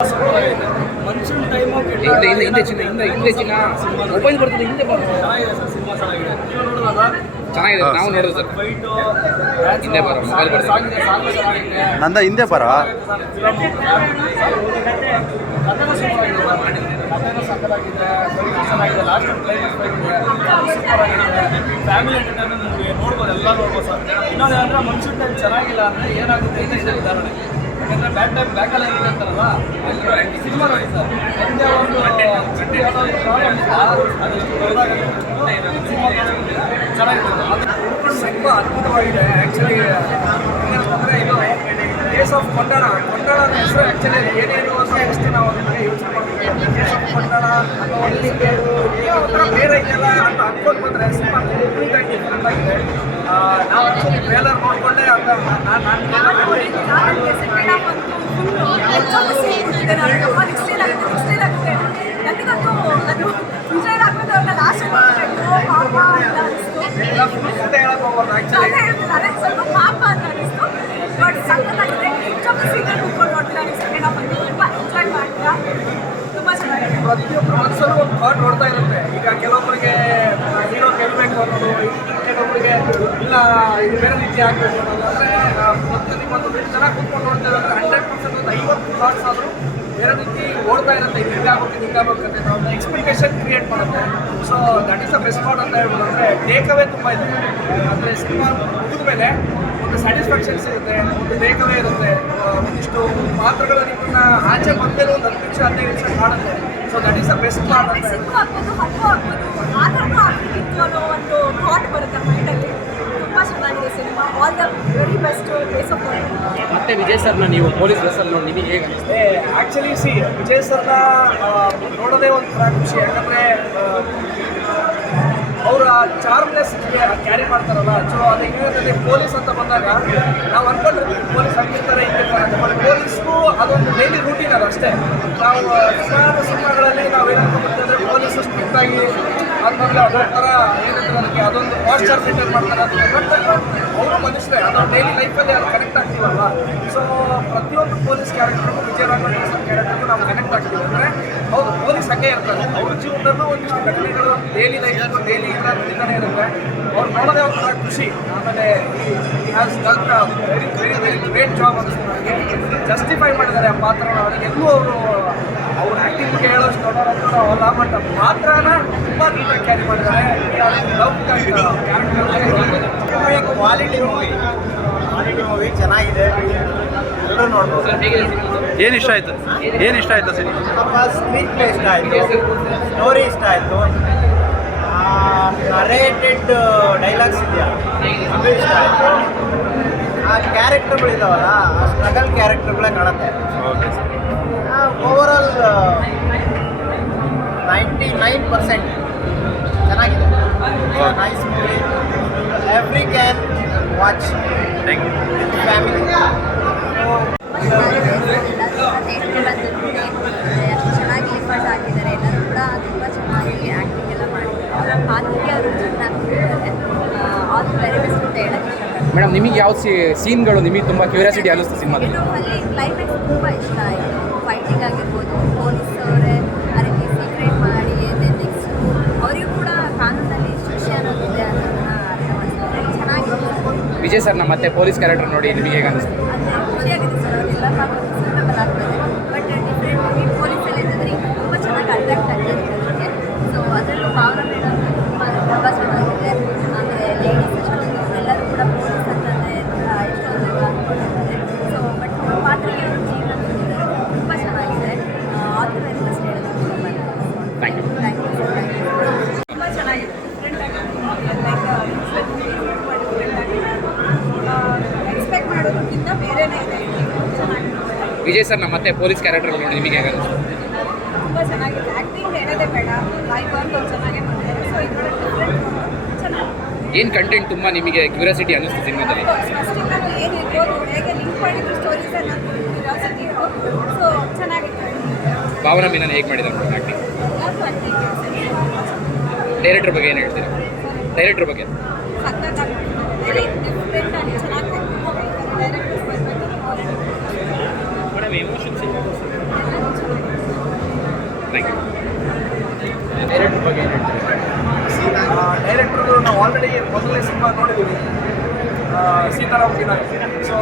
ಮನುಷ್ಯನ ಟೈಮು ಹಿಂದೆ ಚಿನ್ನ ಮೊಬೈಲ್ ಬರ್ತದೆ ಹಿಂದೆ ಚೆನ್ನಾಗಿದೆ ಸರ್, ಸಿನಿಮಾ ಚೆನ್ನಾಗಿದೆ. ನೀವು ನೋಡೋದಲ್ಲ ಚೆನ್ನಾಗಿದೆ, ನಾವು ನೋಡೋದು ಸರ್. ಫೈಟು ಹಿಂದೆ ಬರೋ ಮೊಬೈಲ್ ಬರ್ತದೆ. ಸಾಂಗ್ ಚೆನ್ನಾಗಿದೆ. ನಂದ ಹಿಂದೆ ಬರ ಕಥೆನೂ ಸೂಪರಾಗಿದೆ ಸರ್. ಕಥೆನೂ ಸಕ್ಕತ್ತಾಗಿದೆ, ಫೈಟು ಚೆನ್ನಾಗಿದೆ, ಲಾಸ್ಟ್ ಕ್ಲೈಮ್ಯಾಕ್ಸ್ ಫೈಟ್ ಇದೆ, ಸೂಪರ್ ಆಗಿದೆ. ಫ್ಯಾಮಿಲಿ ಎಂಟರ್ಟೈನ್ಮೆಂಟ್ ಮೂವಿ ನೋಡ್ಬೋದು, ಎಲ್ಲ ನೋಡ್ಬೋದು ಸರ್. ಇನ್ನೊಂದು ಏನಂದ್ರೆ ಮನುಷ್ಯನ ಟೈಮ್ ಚೆನ್ನಾಗಿಲ್ಲ ಅಂದರೆ ಏನಾಗುತ್ತೆ ಇದೆ ಉದಾಹರಣೆ. ಯಾಕಂದರೆ ಬ್ಯಾಡ್ ಟೈಮ್ ಬ್ಯಾಕಲ್ಲಿ ಏನಿದೆ ಅಂತಾರಲ್ಲ, ಸಿನಿಮಾ ನೋಡಿ ಸರ್. ಒಂದೇ ಒಂದು ಯಾವುದೋ ಒಂದು ಪ್ರಾಬ್ಲಮ್ ಇಲ್ಲ, ಅದೆಷ್ಟು ದೊಡ್ಡದಾಗುತ್ತೆ ಸಿನಿಮಾ ಚೆನ್ನಾಗಿದೆ. ಅದು ತುಂಬ ಅದ್ಭುತವಾಗಿದೆ. ಆ್ಯಕ್ಚುಲಿ ಏನಂತಂದರೆ ಇದು ಕೇಸ್ ಆಫ್ ಕೊಂಡಣ ಹೆಸರು ಆ್ಯಕ್ಚುಲಿ ಏನೇನು ಅಂತ ಎಷ್ಟು ನಾವು ಅದನ್ನ ಯೋಚನೆ ಮಾಡ್ತೀವಿ. ಕೇಸ್ ಆಫ್ ಕೊಂಡಣ ಅನ್ನೋ ಒಂದು ಒಂಥರ ಬೇರೆ ಇದೆಯಲ್ಲ ಅಂತ ಅಂದ್ಕೊಂಡು ಬಂದರೆ ಸಿನಿಮಾ ಕಂಪ್ಲೀಟಾಗಿ ಡಿಫ್ರೆಂಟ್ ಆಗಿದೆ. ನಾವು ಆ್ಯಕ್ಚುಲಿ ಟ್ರೇಲರ್ ನೋಡಿಕೊಂಡೆ ಅಂತ ಕತೆ ಹೇಳಕ್ ಹೋಗ್ಬಾರ್ದು ಆ್ಯಕ್ಚುಲಿ. ಪ್ರತಿಯೊಬ್ಬರು ಮನಸ್ಸಲ್ಲೂ ಒಂದು ಥಾಟ್ ನೋಡ್ತಾ ಇರುತ್ತೆ. ಈಗ ಕೆಲವೊಬ್ಬರಿಗೆ ಹೀರೋ ಗೆಲ್ಲಬೇಕು ಅನ್ನೋದು, ಕೆಲವೊಬ್ಬರಿಗೆ ಇಲ್ಲ ಇದು ಬೇರೆ ರೀತಿ ಆಗಬೇಕು ಅನ್ನೋದು. ಅಂದರೆ ನಿಮ್ಮೊಂದು ಚೆನ್ನಾಗಿ ಕೂತ್ಕೊಂಡು ನೋಡ್ತಾ ಇದ್ದಾರೆ 100% ಒಂದು 50 ಥಾಟ್ಸ್ ಆದರೂ ಬೇರೆ ರೀತಿ ಓಡ್ತಾ ಇರುತ್ತೆ. ಇದು ಹಿಂಗಾಗಬೇಕು ಅಂತ ನಾವು ಎಕ್ಸ್ಪೆಕ್ಟೇಷನ್ ಕ್ರಿಯೇಟ್ ಮಾಡುತ್ತೆ. So that is the best part ಅಂತ ಹೇಳ್ಬೋದು. ಅಂದರೆ ಟೇಕವೇ ತುಂಬ ಇದೆ. ಅಂದರೆ ಸಿನಿಮಾ ಮುಗಿದ ಮೇಲೆ ಒಂದು ಸ್ಯಾಟಿಸ್ಫ್ಯಾಕ್ಷನ್ ಸಿಗುತ್ತೆ, ಒಂದು ಟೇಕವೇ ಇರುತ್ತೆ. ಒಂದಿಷ್ಟು ಪಾತ್ರಗಳು ನಿಮ್ಮನ್ನ ಆಚೆ ಬಂದಮೇಲೆ ಒಂದು 10 ನಿಮಿಷ 15 ನಿಮಿಷ ಕಾಡುತ್ತೆ. So that is the best part ಅಂತ ಹೇಳ್ಬೋದು. ಮತ್ತೆ ವಿಜಯ್ ಸರ್ನ ನೀವು ಪೊಲೀಸ್ ಡ್ರೆಸ್ಸಲ್ಲಿ ನೋಡಿ ನಿಮಗೆ ಹೇಗೆ ಅನಿಸುತ್ತೆ? ಆ್ಯಕ್ಚುಲಿ ವಿಜಯ್ ಸರ್ನ ನೋಡೋದೇ ಒಂಥರ ಖುಷಿ. ಯಾಕಂದರೆ ಅವರ ಚಾರ್ಮ್ನೆಸ್ ಕ್ಯಾರಿ ಮಾಡ್ತಾರಲ್ಲ. ಸೊ ಅದು ಹೆಂಗಂದ್ರೆ ಪೊಲೀಸ್ ಅಂತ ಬಂದಾಗ ನಾವು ಅಂದ್ಕೊಂಡಿರ್ತೀವಿ ಪೊಲೀಸ್ ಹಂಗಿರ್ತಾರೆ ಹಿಂಗಿರ್ತಾರೆ ಅಂತ. ಬಟ್ ಪೊಲೀಸ್ಗೂ ಅದೊಂದು ಡೈಲಿ ರೂಟೀನ್ ಅದು ಅಷ್ಟೇ. ನಾವು ಸುಮಾರು ಸಿನಿಮಾಗಳಲ್ಲಿ ನಾವು ಏನಂತ ಅಂದರೆ ಪೊಲೀಸು ಸ್ಟ್ರಿಕ್ಟಾಗಿ ಆದ್ಮೇಲೆ ಅದೊಂಥರ ಏನಂದ್ರೆ ಅದಕ್ಕೆ ಅದೊಂದು ಪಾಸ್ಚರ್ ಮೇಂಟೈನ್ ಮಾಡ್ತಾರೆ ಅಂತ. ಬಟ್ ಅವರು ಮನುಷ್ಯರೇ, ಅದು ಡೈಲಿ ಲೈಫಲ್ಲಿ ಅದು ಕನೆಕ್ಟ್ ಆಗ್ತೀವಲ್ವ. ಸೊ ಪ್ರತಿಯೊಂದು ಪೊಲೀಸ್ ಕ್ಯಾರೆಕ್ಟರ್ಗೂ ವಿಜಯ ರಾಘವೇಂದ್ರ ಸರ್ ಕ್ಯಾರೆಕ್ಟರ್ಗೂ ನಾವು ಕನೆಕ್ಟ್ ಆಗ್ತೀವಿ. ಅಂದರೆ ಹೌದು ಪೊಲೀಸ್ ಹಂಗೆ ಇರ್ತಾರೆ. ಅವ್ರ ಜೀವನದಲ್ಲೂ ಒಂದಿಷ್ಟು ಘಟನೆಗಳು ಡೈಲಿ ಲೈಫಲ್ಲೂ ಡೈಲಿ ನಡೀತಾನೆ ಇರುತ್ತೆ. ಅವ್ರು ನೋಡೋದೇ ಒಂಥರ ಖುಷಿ. ಆಮೇಲೆ ಈ has done very very very great job ಅನಿಸ್ತು ನನಗೆ. ಜಸ್ಟಿಫೈ ಮಾಡಿದ್ದಾರೆ ಆ ಪಾತ್ರನ. ಅವರಿಗೆಲ್ಲೂ ಅವ್ರ ಆ್ಯಕ್ಟಿಂಗ್ ಬಗ್ಗೆ ಹೇಳೋಷ್ಟು ದೊಡ್ಡವರಂತೂ ಅವಲ್ಲ. ಬಟ್ ಪಾತ್ರನ ತುಂಬ ನೀಟಾಗಿ ಕ್ಯಾರಿ ಮಾಡಿದ್ದಾರೆ. ಲವ್ ಕ್ಯಾರೆಕ್ಟರ್ ಕ್ವಾಲಿಟಿ ಮೂವಿ ಚೆನ್ನಾಗಿದೆ, ಎಲ್ಲರೂ ನೋಡ್ಬೋದು. ಏನು ಇಷ್ಟ ಆಯಿತು ಸಿನಿಮಾ? ಸ್ಕ್ರೀನ್ ಪ್ಲೇ ಇಷ್ಟ ಆಯಿತು, ಸ್ಟೋರಿ ಇಷ್ಟ ಆಯಿತು, ನರೇಟೆಡ್ ಡೈಲಾಗ್ಸ್ ಇದೆಯಾ ಅದು ಇಷ್ಟ ಆಯಿತು. ಆ ಕ್ಯಾರೆಕ್ಟರ್ಗಳಿದ್ದಾವಲ್ಲ, ಆ ಸ್ಟ್ರಗಲ್ ಕ್ಯಾರೆಕ್ಟರ್ಗಳೇ ಕಾಣುತ್ತೆ. ಓಕೆ ಓವರಾಲ್ 99% ಚೆನ್ನಾಗಿದೆ. Nice movie, every can watch. Thank you. Family ಅಷ್ಟು ಚೆನ್ನಾಗಿ ಎಫರ್ಟ್ ಹಾಕಿದ್ದಾರೆ. ಎಲ್ಲರೂ ಕೂಡ ತುಂಬ ಚೆನ್ನಾಗಿ ಆ್ಯಕ್ಟಿಂಗ್ ಎಲ್ಲ ಮಾಡಿದ್ದಾರೆ. ಪಾತ್ರಕ್ಕೆ ಅವರು ಚೆನ್ನಾಗಿದ್ದಾರೆ. ಆಲ್ ವೆರಿ ಬೆಸ್ಟ್ ಅಂತ ಹೇಳಕ್ಕೆ ಇಷ್ಟಪಡ್ತೀನಿ. ಮೇಡಮ್, ನಿಮಗೆ ಯಾವ ಸೀನ್ಗಳು ನಿಮಗೆ ತುಂಬ ಕ್ಯೂರಿಯಾಸಿಟಿ ಅನ್ನಿಸ್ತು ಸಿನಿಮಾದಲ್ಲಿ? ಇದು ಅಲ್ಲಿ ಕ್ಲೈಮ್ಯಾಕ್ಸ್ ತುಂಬ ಇಷ್ಟ ಆಯಿತು. ಫೈಟಿಂಗ್ ಆಗಿರ್ಬೋದು, ಪೊಲೀಸ್ ಅವರೇ ಆ ರೀತಿ ಸೀಕ್ರೆಟ್ ಮಾಡಿ ನೆಕ್ಸ್ಟು ಅವರಿಗೂ ಕೂಡ ಕಾನೂನಲ್ಲಿ ಶಿಕ್ಷೆ ಅನ್ನೋದಿದೆ ಅನ್ನೋದನ್ನ ಅರ್ಥ ಮಾಡಿಸ್ತಾರೆ. ಚೆನ್ನಾಗಿದೆ. ವಿಜಯ್ ಸರ್ನ ಮತ್ತೆ ಪೊಲೀಸ್ ಕ್ಯಾರೆಕ್ಟರ್ ನೋಡಿ ನಿಮಗೆ ಹೇಗೆ ಅನಿಸ್ತು? ಅಂದರೆ ಖುಷಿಯಾಗಿದೆ ಸರ್. ಅವರೆಲ್ಲ ಪಾತ್ರ ಸೂಟಬಲ್ ಆಗ್ತದೆ. ಬಟ್ ಡಿಫ್ರೆಂಟ್ ಆಗಿ ಪೊಲೀಸಲ್ಲಿ ಇದ್ದರೆ ಈಗ ತುಂಬ ಚೆನ್ನಾಗಿ ಅಟ್ರಾಕ್ಟ್ ಆಗ್ತದೆ ಅದಕ್ಕೆ. ಸೊ ಅದರಲ್ಲೂ ಭಾವನಾ ಮೇಡಮ್ ತುಂಬ ಚೆನ್ನಾಗಿದೆ. ಆಮೇಲೆ ಲೇಡೀಸ್ ಎಲ್ಲರೂ ಕೂಡ ಪೊಲೀಸ್ ಅಂತಂದರೆ ಎಷ್ಟೊಂದು ಅಂದ್ಕೊಂಡಿದ್ದಾರೆ. ಸೊ ಬಟ್ ಪಾತ್ರಕ್ಕೆ ಅವರು ಜೀವನ ಕೊಟ್ಟಿದ್ದಾರೆ. ತುಂಬ ಚೆನ್ನಾಗಿದೆ. ಆಲ್ ದಿ ವೆರಿ ಬೆಸ್ಟ್ ಹೇಳೋದು thank you. Thank you sir. ತುಂಬ ಚೆನ್ನಾಗಿದೆ. ಎಕ್ಸ್ಪೆಕ್ಟ್ ಮಾಡೋದಕ್ಕಿಂತ ಬೇರೆನೇ ಇದೆ. ವಿಜಯ್ ಸರ್ನ ಮತ್ತೆ ಪೊಲೀಸ್ ಕ್ಯಾರೆಕ್ಟರ್ ನೋಡಿ ನಿಮಗೆ ಹೇಗೆ ಅನಿಸ್ತು? ತುಂಬ ಚೆನ್ನಾಗಿದೆ. ಆ್ಯಕ್ಟಿಂಗ್ ಹೇಳೋದೇ ಬೇಡ, ಲೈಫ್ ಒಂದು ಚೆನ್ನಾಗೇ ಮಾಡ್ತಾರೆ. ಸೊ ಇದರೊಳಗೆ ಡಿಫ್ರೆಂಟ್ ಚೆನ್ನಾಗಿ ಏನು ಕಂಟೆಂಟ್ ತುಂಬ ನಿಮಗೆ ಕ್ಯೂರಿಯಾಸಿಟಿ ಅನ್ನಿಸ್ತು ಸಿನಿಮಾದಲ್ಲಿ? ಫಸ್ಟಿಂದ ಏನು ಇರ್ಬೋದು, ಹೇಗೆ ಲಿಂಕ್ ಮಾಡಿದ್ರು ಸ್ಟೋರೀಸ್ ಅನ್ನೋದು ಕ್ಯೂರಿಯಾಸಿಟಿ ಇತ್ತು. ಸೊ ಚೆನ್ನಾಗಿತ್ತು. ಭಾವನಾ ಮೀನನ್ ಹೇಗೆ ಮಾಡಿದ್ದಾರೆ ಆ್ಯಕ್ಟಿಂಗ್? ಡೈರೆಕ್ಟರ್ ಬಗ್ಗೆ ಏನು ಹೇಳ್ತೀರಾ? ಡೈರೆಕ್ಟರ್ ಬಗ್ಗೆ ಸಕ್ಕತ್ತಾಗಿ ವೆರಿ ಡಿಫ್ರೆಂಟ್ ಆಗಿ ಚೆನ್ನಾಗಿ ಡೈರೆಕ್ಟರ್ಸ್ ಬರಬೇಕು. Madam, emotions thank you. Direct ಬಗ್ಗೆ ಏನು ಹೇಳ್ತೀರಿ? ಡೈರೆಕ್ಟ್ರು ನಾವು ಆಲ್ರೆಡಿ ಮೊದಲನೇ ಸಿನಿಮಾ ನೋಡಿದ್ದೀವಿ, ಸೀತಾರಾಮ್ ಕಿನಾಯ್. ಸೊ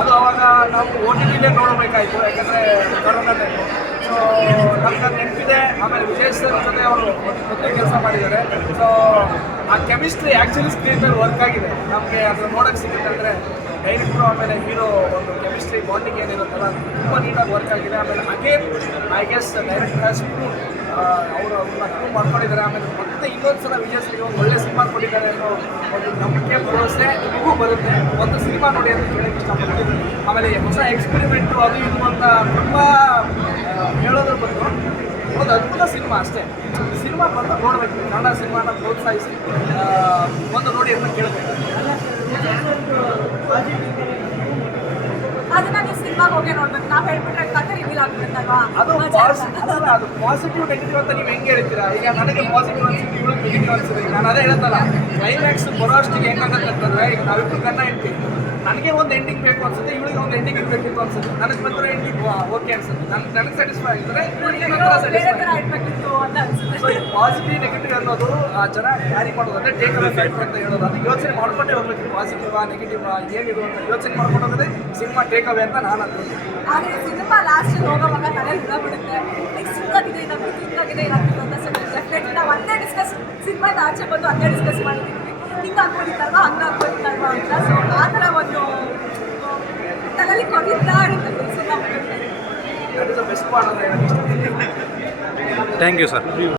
ಅದು ಅವಾಗ ನಾವು ಓ ಟಿ ಟಿಲೇ ನೋಡಬೇಕಾಯಿತು, ಯಾಕಂದರೆ ಕರೋನಾ ಟೈಮು. ಸೊ ನಮ್ಗೆ ಅದು ನೆನಪಿದೆ. ಆಮೇಲೆ ವಿಜಯ್ ಸರ್ ಜೊತೆ ಅವರು ಮೊದಲೇ ಕೆಲಸ ಮಾಡಿದ್ದಾರೆ. ಸೊ ಆ ಕೆಮಿಸ್ಟ್ರಿ ಆ್ಯಕ್ಚುಲಿ ಸ್ಕ್ರೀನ್ ಮೇಲೆ ವರ್ಕ್ ಆಗಿದೆ. ನಮಗೆ ಅದು ನೋಡೋಕ್ಕೆ ಸಿಗುತ್ತೆ. ಅಂದರೆ ಡೈರೆಕ್ಟ್ರು ಆಮೇಲೆ ಹೀರೋ ಒಂದು ಕೆಮಿಸ್ಟ್ರಿ ಬಾಂಡಿಂಗ್ ಏನಿರುತ್ತಲ್ಲ ತುಂಬ ನೀಟಾಗಿ ವರ್ಕ್ ಆಗಿದೆ. ಆಮೇಲೆ again I guess director has prove ಅವರು ಅವ್ರನ್ನ ಪ್ರೂವ್ ಮಾಡ್ಕೊಂಡಿದ್ದಾರೆ. ಆಮೇಲೆ ಮತ್ತೆ ಇನ್ನೊಂದು ಸಲ ವಿಜಯ್ ಸರ್ ಒಂದು ಒಳ್ಳೆ ಸಿನಿಮಾ ಕೊಟ್ಟಿದ್ದಾರೆ ಅನ್ನೋ ಒಂದು ನಂಬಿಕೆ ಭರವಸೆ ನಿಮಗೂ ಬರುತ್ತೆ. ಒಂದು ಸಿನಿಮಾ ನೋಡಿ ಅಂತ ಕೇಳೋಕ್ಕೆ ಇಷ್ಟಪಡ್ತೀನಿ. ಆಮೇಲೆ ಹೊಸ ಎಕ್ಸ್ಪೆರಿಮೆಂಟು ಅದು ಇದು ಅಂತ ತುಂಬ ಹೇಳೋದ್ರ ಬದಲು ಒಂದು ಅದ್ಭುತ ಸಿನಿಮಾ ಅಷ್ಟೇ. ಸಿನಿಮಾ ಬಂದು ನೋಡಬೇಕು, ಕನ್ನಡ ಸಿನಿಮಾನ ಪ್ರೋತ್ಸಾಹಿಸಿ ಒಂದು ನೋಡಿ ಅಂತ ಕೇಳಬೇಕು. ಅದನ್ನ ನೀವು ಸಿನಿಮಾಗೆ ಹೋಗಿ ನೋಡ್ಬೇಕು. ನಾವು ಹೇಳ್ಬಿಟ್ರೆ ಕಥೆ ರಿವೀಲ್ ಆಗ್ಬಿಡುತ್ತಲ್ವಾ? ಅದು ಅದು ಪಾಸಿಟಿವ್ ನೆಗೆಟಿವ್ ಅಂತ ನೀವು ಹೆಂಗೆ ಹೇಳ್ತೀರಾ? ಈಗ ನನಗೆ ಪಾಸಿಟಿವ್ ಅನ್ಸುತ್ತೆ, ಇವಳಿಗೆ ನೆಗೆಟಿವ್ ಅನ್ಸುತ್ತೆ. ನಾನು ಅದೇ ಹೇಳ್ತಲ್ಲ, ಕ್ಲೈಮ್ಯಾಕ್ಸ್ ಬರೋ ಅಷ್ಟಿಗೆ ಹೆಂಗಾಗತ್ತೆ ಅಂತಂದರೆ, ಈಗ ನಾವಿಬ್ಬರು ಗಂಡ ಹೆಂಡ್ತಿ, ನನಗೆ ಒಂದು ಎಂಡಿಂಗ್ ಬೇಕು ಅನ್ಸುತ್ತೆ, ಇವಳಿಗೆ ಒಂದು ಎಂಡಿಂಗ್ ಇರಬೇಕಿತ್ತು ಅನ್ಸುತ್ತೆ. ನನಗೆ ಬಂದರೆ ಎಂಡಿಂಗ್ ಓಕೆ ಅನ್ಸುತ್ತೆ, ನನಗೆ ಸ್ಯಾಟಿಸ್ಫೈ ಆಗಿದ್ರೆ ಬೇರೆ ಥರ ಇಟ್ಬೇಕಿತ್ತು ಅಂತ ಅನ್ಸುತ್ತೆ. ಸೊ ಪಾಸಿಟಿವ್ ನೆಗೆಟಿವ್ ಅನ್ನೋದು ಜನ ಕ್ಯಾರಿ ಮಾಡೋದು, ಅಂದರೆ ಟೇಕ್ ಅವೇ ಫ್ಯಾಕ್ಟರ್ ಅಂತ ಹೇಳೋದು. ಅದು ಯೋಚನೆ ಮಾಡ್ಕೊಂಡೇ ಹೋಗ್ಬೇಕು, ಪಾಸಿಟಿವಾ ನೆಗೆಟಿವಾ ಏನಿದು ಅಂತ ಯೋಚನೆ ಮಾಡ್ಕೊಂಡು ಹೋಗೋದೇ ಸಿನಿಮಾ ಟೇಕ್ ಅವೇ ಅಂತ ನಾನು ಅಂತೀನಿ. ಆದರೆ ಸಿನಿಮಾ ಲಾಸ್ಟ್ ಹೋಗೋವಾಗ ತಲೆ ಬಿಡುತ್ತೆ. ನೆಕ್ಸ್ಟ್ ಹಿಂಗಾಗಿದೆ ಹಿಂಗಾಗಿದೆ ಏನಾಗ್ತದೆ ಅಂತ. ಸೊ ಡೆಫಿನೆಟ್ಲಿ ನಾವು ಅದೇ ಸಿನಿಮಾದ ಆಚೆ ಬಂದು ಅದೇ ಡಿಸ್ಕಸ್ ಮಾಡಿದ್ದೀವಿ. ಹಿಂಗೆ ಹಾಕ್ಬೋದಿತ್ತಲ್ವಾ, ಹಂಗೆ ಹಾಕ್ಬೋದಿತ್ತಲ್ವಾ ಅಂತ. ಸೊ ಆ ಥರ ಒಂದು ತಲೆಯಲ್ಲಿ ಕೊರಿತಾ ಇರುತ್ತೆ cinema. That is the best part ಅಂತ ಹೇಳೋಕ್ಕೆ ಇಷ್ಟಪಡ್ತೀನಿ. Thank you sir.